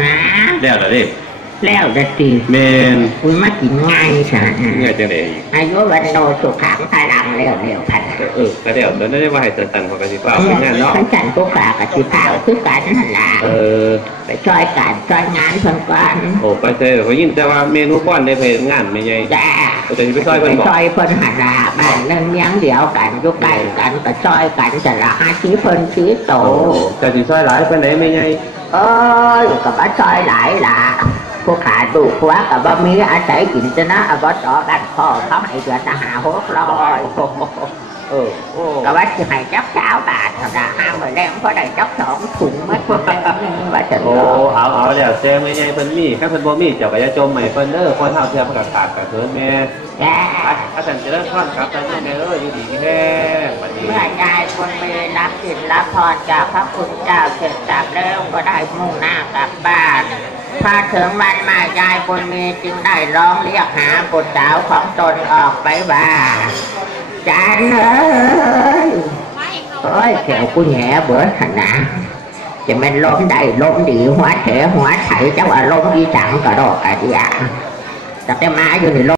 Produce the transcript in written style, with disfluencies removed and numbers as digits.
ฮะแล้วเหรอเด็กแล้วจะตีแมนคุณมากินง่ายสะเนี่ยจังได๋อายุวันโนสุขังพลังเร็วพันก็เดี๋ยวนั้นได้ว่าให้ตันๆของกสิฟ้าเป็นงานเนาะขันจันทุกฝากกับสิฟ้าคือกันนั่นล่ะไปช่วยกันช่วยงานเพิ่นก่อนโอ้ไปเจอเขายินแต่ว่าเมนูก้อนได้ไปงานไม่ใหญ่จ้าจะไปช่วยเพิ่นบอกช่วยเพิ่นหันล่ะบ้านนึงเลี้ยงเดียวกันอยู่ใกล้กันก็ช่วยกันจะละหาชี้เพิ่นชี้โตจะสิช่วยหลายปานใดไม่ใหญ่ก็บ่ช่วยหลายล่ะผู้ขาดูผัวกับบ่มีอาศัยกินจะนะอบตบ้านพ่อเขาให้เดือนละ500-600ก็ว่าสิให้จับ20 บาทเท่านั้นห้ามไปแล้วเพราะได้จับ2 ถุงมาว่าจะเอาแล้วแจ้งไม่ใหญ่เพิ่นมีถ้าเพิ่นบ่มีเจ้าก็อย่าจมให้เพิ่นเด้อคนเฮาเทื่อมันก็ขาดก็เถินแม่อาจารย์จะเริ่มพรครับท่านแม่อยู่ดีแท้บัดนี้เมื่อยายคนมีรับสินรับพรจากพระคุณเจ้าเสร็จสับแล้วก็ได้มุ่งหน้ากลับบ้านพอถึงวันมายายคนมีจึงได้ร้องเรียกหาบุตรสาวของตนออกไปว่าจานเอ้ยแถวกูแง่เบิดขนาดจะเป็นล้มได้ล้มดีหัวแถหัวไถเจ้าอารมณ์ดีจังกระโดดกระเดียจะได้มาอยู่ใน